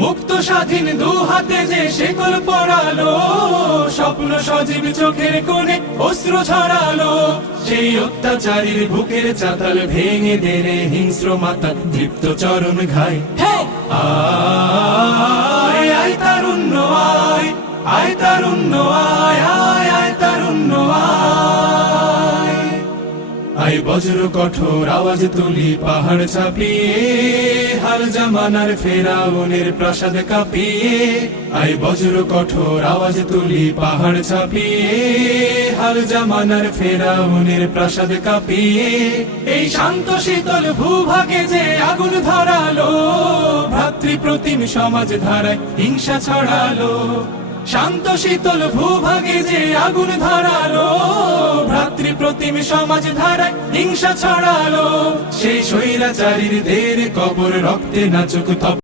মুক্ত স্বাধীন দু হাতে যে শেকল পড়ালো, স্বপ্ন সজীব চোখের কোণে অশ্রু ছড়ালো। সেই অত্যাচারীর বুকের চাতাল ভেঙে দেরে হিংস্র মাতা তৃপ্ত চরণ ঘাই। আয় আয় তারুণ্য আয়, আয় তারুণ্য আয়, আয় আয় তারুণ্য আয়। আয় বজ্র কঠোর আওয়াজ তুলি পাহাড় ছাপিয়ে, হাল জামানার ফেরাউনের প্রাসাদ কাঁপিয়ে। আয় বজ্র কঠোর আওয়াজ তুলি পাহাড় ছাপিয়ে, হাল জামানার ফেরাউনের প্রাসাদ কাঁপিয়ে। এই শান্ত শীতল ভূভাগে যে আগুন ধরালো, ভ্রাতৃপ্রতিম সমাজ ধারায় হিংসা ছড়ালো। শান্ত শীতল ভূভাগে যে আগুন ধরালো, ভ্রাতৃপ্রতিম সমাজ ধারায় হিংসা ছড়ালো। সেই স্বৈরাচারীর দের কবর রক্তে নাচুক তব।